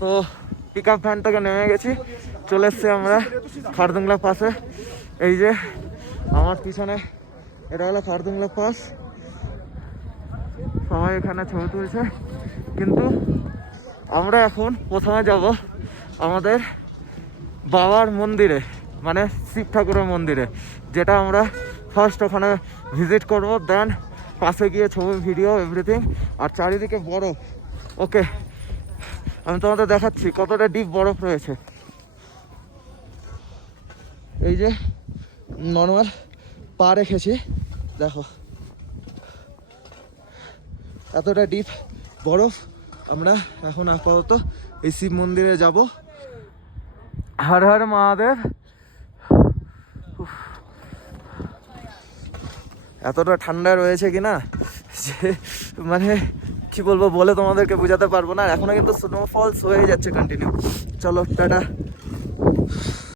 তো pick up van থেকে নেমে গেছি, চলে এসছি আমরা খারদুংলা পাসে। এই যে আমার পিছনে এটা হলো খারদুংলা পাস, সবাই এখানে ছবি তুলছে। কিন্তু আমরা এখন প্রথমে যাব আমাদের বাবার মন্দিরে, মানে শিব ঠাকুরের মন্দিরে, যেটা আমরা ফার্স্ট ওখানে ভিজিট করব, দেন পাশে গিয়ে ছবি ভিডিও এভরিথিং। আর চারিদিকে বরফ। ওকে, আমি তোমাদের দেখাচ্ছি কতটা ডিপ বরফ রয়েছে। এই যে নর্মাল পা রেখেছি, দেখো এতটা ডিপ বরফ। আমরা এখন আপাতত এই শিব মন্দিরে যাব। হর হর মহাদেব। এতটা ঠান্ডা রয়েছে কিনা যে মানে কি বলবো, বলে তোমাদেরকে বোঝাতে পারবো না। এখনো কিন্তু স্নোফলস হয়ে যাচ্ছে কন্টিনিউ। চলো টাটা।